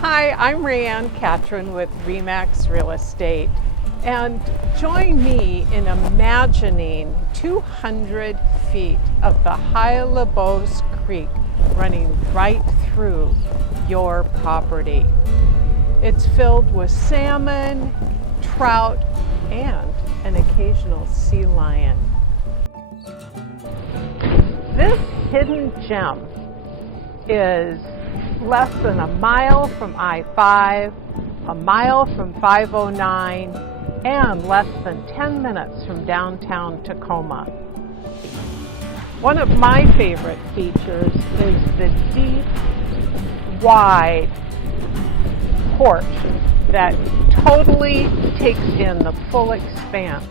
Hi, I'm Rayanne Catron with Remax Real Estate, and join me in imagining 200 feet of the Hyalabos Creek running right through your property. It's filled with salmon, trout, and an occasional sea lion. This hidden gem is less than a mile from I-5, a mile from 509, and less than 10 minutes from downtown Tacoma. One of my favorite features is the deep, wide porch that totally takes in the full expanse.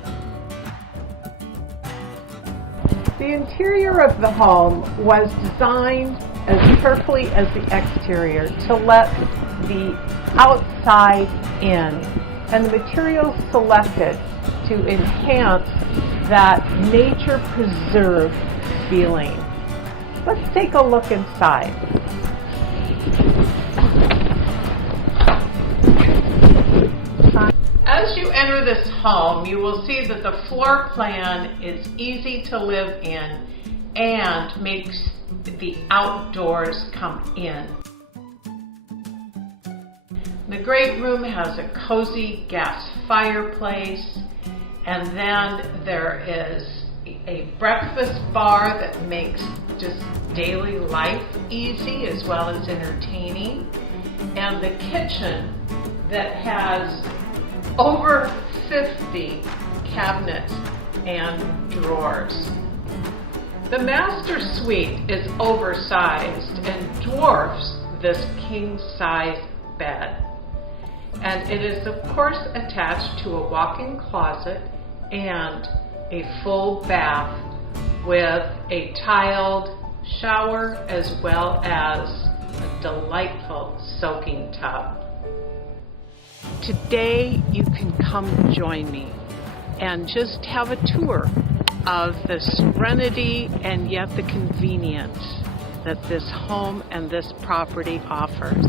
The interior of the home was designed as carefully as the exterior to let the outside in, and the materials selected to enhance that nature preserved feeling. Let's take a look inside. As you enter this home, you will see that the floor plan is easy to live in and makes the outdoors come in. The great room has a cozy gas fireplace, and then there is a breakfast bar that makes just daily life easy as well as entertaining, and the kitchen that has over 50 cabinets and drawers. The master suite is oversized and dwarfs this king-size bed. And it is of course attached to a walk-in closet and a full bath with a tiled shower as well as a delightful soaking tub. Today you can come join me and just have a tour of the serenity and yet the convenience that this home and this property offers.